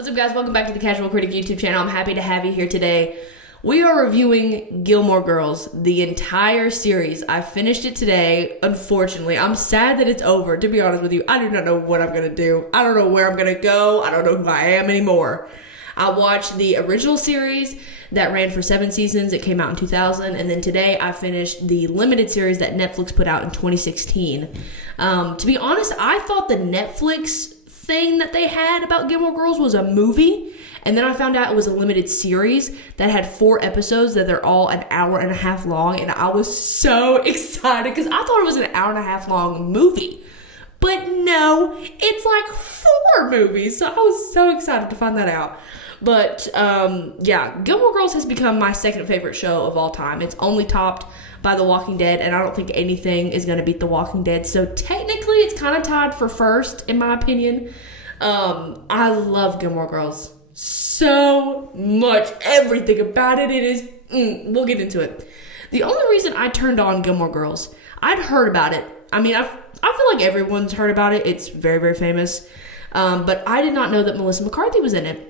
What's up, guys? Welcome back to the Casual Critic YouTube channel. I'm happy to have you here today. We are reviewing Gilmore Girls, the entire series. I finished it today, unfortunately. I'm sad that it's over, to be honest with you. I do not know what I'm going to do. I don't know where I'm going to go. I don't know who I am anymore. I watched the original series that ran for 7 seasons. It came out in 2000. And then today I finished the limited series that Netflix put out in 2016. To be honest, I thought the Netflix thing that they had about Gilmore Girls was a movie, and then I found out it was a limited series that had 4 episodes that they're all an hour and a half long, and I was so excited because I thought it was an hour and a half long movie, but no, it's like 4 movies, so I was so excited to find that out. But yeah, Gilmore Girls has become my second favorite show of all time. It's only topped by The Walking Dead, and I don't think anything is going to beat The Walking Dead. So technically, it's kind of tied for first, in my opinion. I love Gilmore Girls so much. Everything about it, we'll get into it. The only reason I turned on Gilmore Girls, I'd heard about it. I mean, I feel like everyone's heard about it. It's very, very famous. But I did not know that Melissa McCarthy was in it.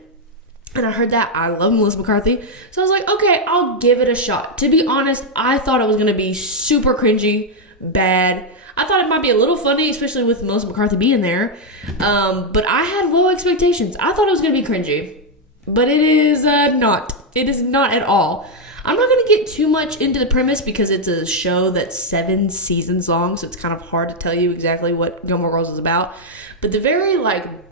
And I heard that. I love Melissa McCarthy. So I was like, okay, I'll give it a shot. To be honest, I thought it was going to be super cringy, bad. I thought it might be a little funny, especially with Melissa McCarthy being there. But I had low expectations. I thought it was going to be cringy. But it is not. It is not at all. I'm not going to get too much into the premise because it's a show that's 7 seasons long. So it's kind of hard to tell you exactly what Gilmore Girls is about. But the very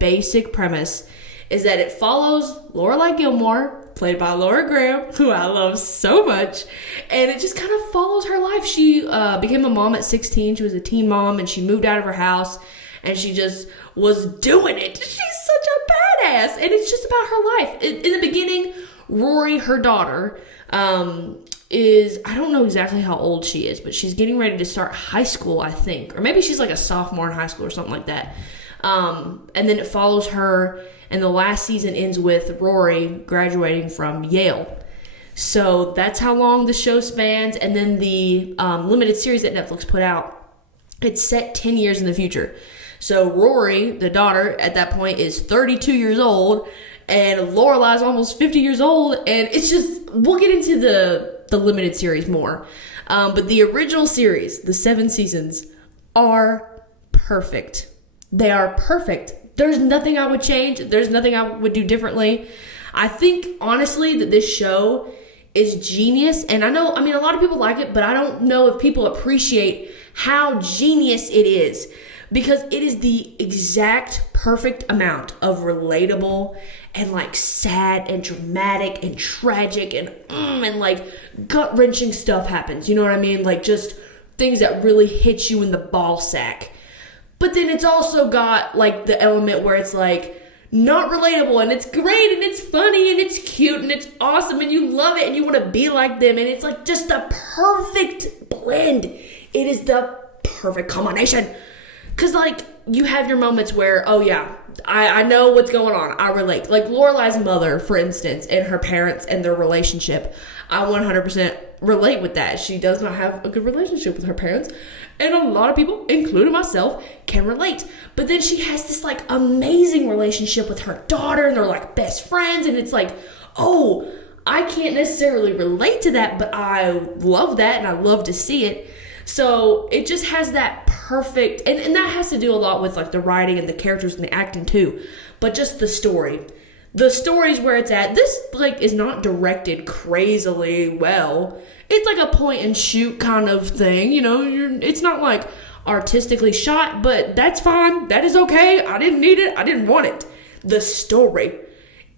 basic premise is that it follows Lorelai Gilmore, played by Laura Graham, who I love so much, and it just kind of follows her life. She became a mom at 16. She was a teen mom, and she moved out of her house, and she just was doing it. She's such a badass, and it's just about her life. In the beginning, Rory, her daughter, is, I don't know exactly how old she is, but she's getting ready to start high school, I think, or maybe she's like a sophomore in high school or something like that. And then it follows her, and the last season ends with Rory graduating from Yale. So that's how long the show spans. And then the limited series that Netflix put out, it's set 10 years in the future. So Rory, the daughter, at that point is 32 years old, and Lorelai's almost 50 years old. And it's just, we'll get into the limited series more. But the original series, the 7 seasons, are perfect. They are perfect. There's nothing I would change. There's nothing I would do differently. I think, honestly, that this show is genius. And I mean, a lot of people like it, but I don't know if people appreciate how genius it is. Because it is the exact perfect amount of relatable and sad and dramatic and tragic and gut-wrenching stuff happens. You know what I mean? Just things that really hit you in the ball sack. But then it's also got the element where it's not relatable, and it's great, and it's funny, and it's cute, and it's awesome, and you love it, and you want to be like them, and it's just the perfect blend. It is the perfect combination. Because you have your moments where, oh yeah, I know what's going on. I relate. Like Lorelai's mother, for instance, and her parents and their relationship. I 100% relate with that. She does not have a good relationship with her parents. And a lot of people, including myself, can relate. But then she has this amazing relationship with her daughter, and they're best friends. And it's oh, I can't necessarily relate to that, but I love that and I love to see it. So it just has that perfect, and that has to do a lot with the writing and the characters and the acting too. But just the story. The story's where it's at. This is not directed crazily well. It's a point and shoot kind of thing, it's not artistically shot, but that's fine. That is okay. I didn't need it. I didn't want it. The story,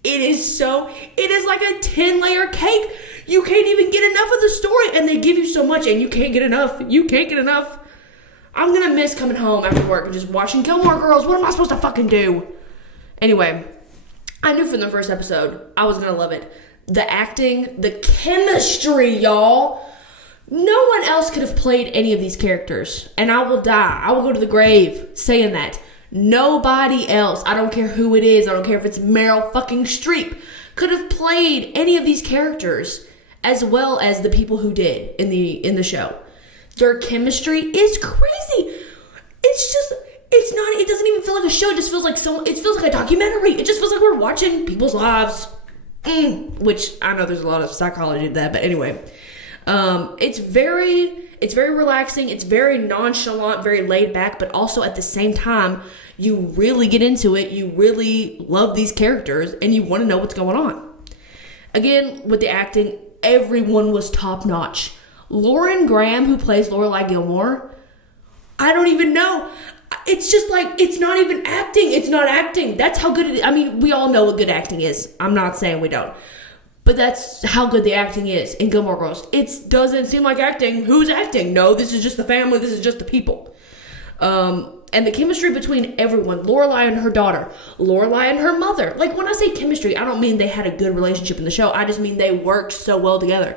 it is like a 10-layer cake. You can't even get enough of the story, and they give you so much, and you can't get enough. You can't get enough. I'm gonna miss coming home after work and just watching Gilmore Girls. What am I supposed to fucking do? Anyway, I knew from the first episode I was gonna love it. The acting, the chemistry, y'all. No one else could have played any of these characters. And I will die. I will go to the grave saying that. Nobody else, I don't care who it is, I don't care if it's Meryl fucking Streep, could have played any of these characters as well as the people who did in the show. Their chemistry is crazy. It's just, It's not, it doesn't even feel like a show. It just feels like it feels like a documentary. It just feels like we're watching people's lives. Which, I know there's a lot of psychology to that, but anyway. It's very relaxing. It's very nonchalant, very laid back, but also at the same time, you really get into it. You really love these characters, and you want to know what's going on. Again, with the acting, everyone was top notch. Lauren Graham, who plays Lorelai Gilmore, I don't even know. It's just like, it's not even acting. It's not acting. That's how good it is. I mean, we all know what good acting is. I'm not saying we don't. But that's how good the acting is in Gilmore Girls. It doesn't seem like acting. Who's acting? No, this is just the family. This is just the people. And the chemistry between everyone. Lorelai and her daughter. Lorelai and her mother. Like, when I say chemistry, I don't mean they had a good relationship in the show. I just mean they worked so well together.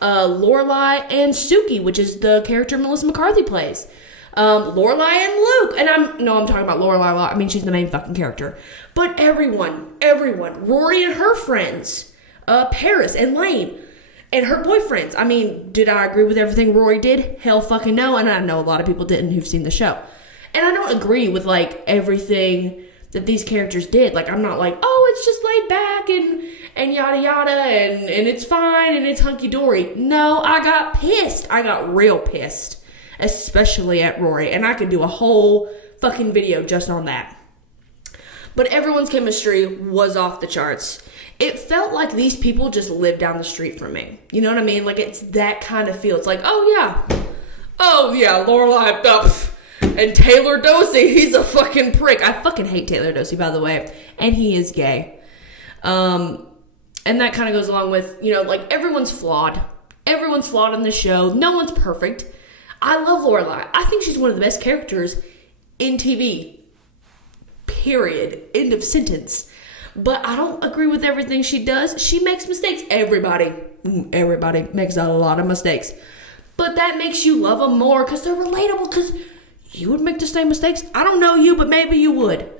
Lorelai and Suki, which is the character Melissa McCarthy plays. Lorelai and Luke. And I'm talking about Lorelai a lot. I mean, she's the main fucking character. But everyone. Rory and her friends. Paris and Lane and her boyfriends. I mean, did I agree with everything Rory did? Hell fucking no. And I know a lot of people didn't who've seen the show. And I don't agree with, like, everything that these characters did. Like, I'm not like, oh, it's just laid back and yada yada and it's fine and it's hunky-dory. No, I got pissed. I got real pissed. Especially at Rory. And I could do a whole fucking video just on that. But everyone's chemistry was off the charts. It felt like these people just lived down the street from me. You know what I mean? Like, it's that kind of feel. It's like, oh yeah, Lorelai, and Taylor Dosey, he's a fucking prick. I fucking hate Taylor Dosey, by the way. And he is gay. And that kind of goes along with, like, everyone's flawed. Everyone's flawed in the show. No one's perfect. I love Lorelai. I think she's one of the best characters in TV. Period. End of sentence. But I don't agree with everything she does. She makes mistakes. Everybody makes a lot of mistakes. But that makes you love them more because they're relatable, because you would make the same mistakes. I don't know you, but maybe you would.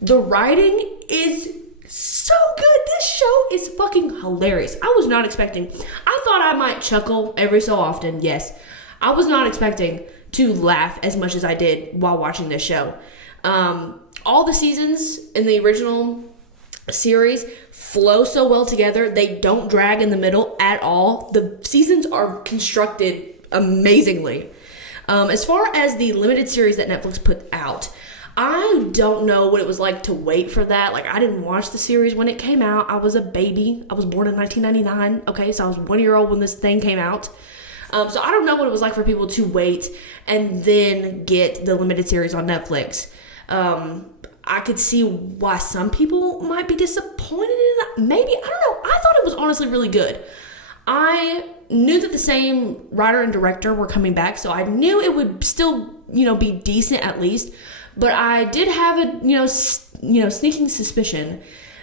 The writing is so good. This show is fucking hilarious. I was not expecting. I thought I might chuckle every so often. Yes. I was not expecting to laugh as much as I did while watching this show. All the seasons in the original series flow so well together. They don't drag in the middle at all. The seasons are constructed amazingly. As far as the limited series that Netflix put out, I don't know what it was like to wait for that. Like, I didn't watch the series when it came out. I was a baby. I was born in 1999. Okay, so I was 1 year old when this thing came out. So I don't know what it was like for people to wait and then get the limited series on Netflix. I could see why some people might be disappointed in it. Maybe, I don't know. I thought it was honestly really good. I knew that the same writer and director were coming back, so I knew it would still, be decent at least. But I did have a, sneaking suspicion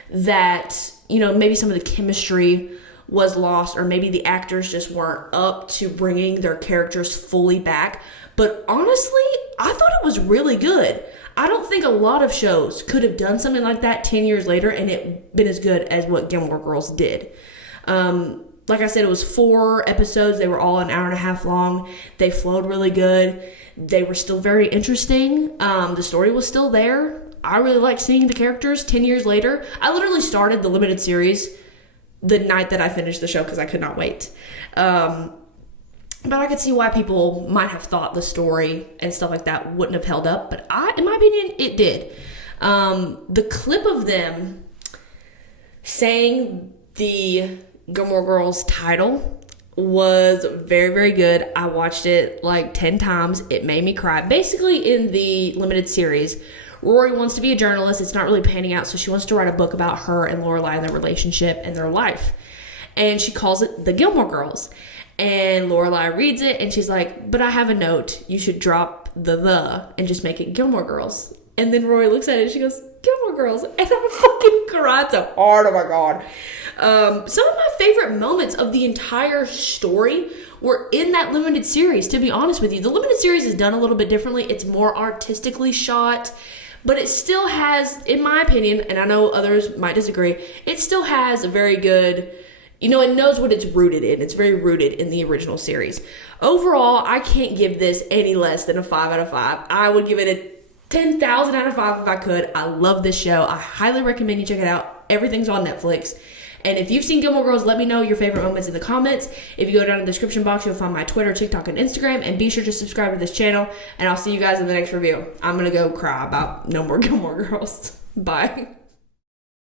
that, maybe some of the chemistry was lost, or maybe the actors just weren't up to bringing their characters fully back. But honestly, I thought it was really good. I don't think a lot of shows could have done something like that 10 years later and it been as good as what Gilmore Girls did. Like I said, it was 4 episodes. They were all an hour and a half long. They flowed really good. They were still very interesting. The story was still there. I really liked seeing the characters 10 years later. I literally started the limited series the night that I finished the show because I could not wait. But I could see why people might have thought the story and stuff like that wouldn't have held up. But in my opinion, it did. The clip of them saying the Gilmore Girls title was very, very good. I watched it like 10 times. It made me cry. Basically, in the limited series, Rory wants to be a journalist. It's not really panning out, so she wants to write a book about her and Lorelai and their relationship and their life. And she calls it The Gilmore Girls. And Lorelai reads it, and she's like, but I have a note. You should drop the and just make it Gilmore Girls. And then Rory looks at it, and she goes, Gilmore Girls. And I fucking cried so hard. Oh, my God. Some of my favorite moments of the entire story were in that limited series, to be honest with you. The limited series is done a little bit differently. It's more artistically shot. But it still has, in my opinion, and I know others might disagree, it still has a very good, it knows what it's rooted in. It's very rooted in the original series. Overall, I can't give this any less than a 5 out of 5. I would give it 10,000 out of 5 if I could. I love this show. I highly recommend you check it out. Everything's on Netflix. And if you've seen Gilmore Girls, let me know your favorite moments in the comments. If you go down in the description box, you'll find my Twitter, TikTok, and Instagram. And be sure to subscribe to this channel. And I'll see you guys in the next review. I'm going to go cry about no more Gilmore Girls. Bye.